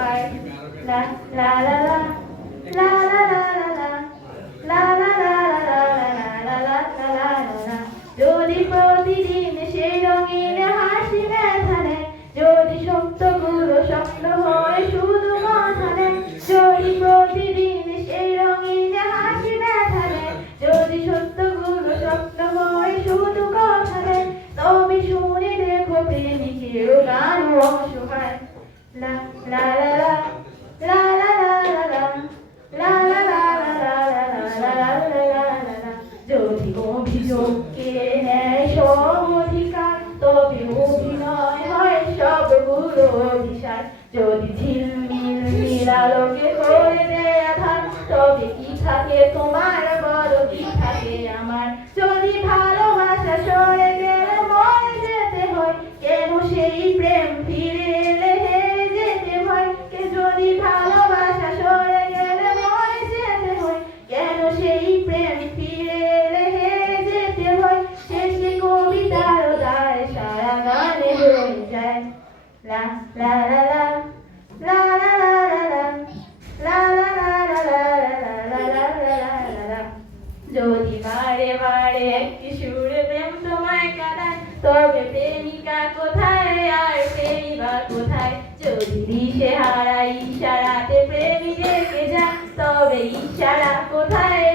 পায়। লা লা লা লা লা লা লা লা লা লা লা লা লা লা লা লা লা। যদি প্রতিদিন সেই রঙিন হাসি ব্যথা নেয়, যদি সত্যগুলো স্বপ্ন হয় শুধু কথা নেয়, যদি প্রতিদিন সেই রঙিন হাসি ব্যথা নেয়, যদি সত্যগুলো স্বপ্ন হয় শুধু কথা নেয়, তবে শুনে দেখো প্রেমিকের গান অসহায়। লা লা লা লা লা লা লা লা লা লা লা লা লা লা লা। যদি অভিযোগকে নেয় সব অধিকার, তবে অভিনয় হয় সবগুলো অভিসার। যদি ঝিলমিল নীলালোকে করে দেয় আধার, তবে কি থাকে তোমার বলো কি থাকে আমার। যদি ভালোবাসা সরে গেলে মরে যেতে হয়, কেন সেই প্রেম ফিরে এলে হেরে যেতে হয়। যদি ভালোবাসা সরে গেলে মরে যেতে হয়, কেন সেই প্রেম ফিরে এলে হেরে যেতে হয়। শেষে কবিতার দায় সারা গানে হয়ে যায়। লা লা লা লা লা লা লা লা লা লা লা লা লা লা লা লা। যদি বারে বারে একটি সুরে প্রেম তোমায় কাঁদায়, তবে প্রেমিকা কোথায় আর প্রেমিকা কোথায়। যদি দিশে হারা ইশারাতে প্রেমিক রেখে যায়, তবে ইশারা কোথায়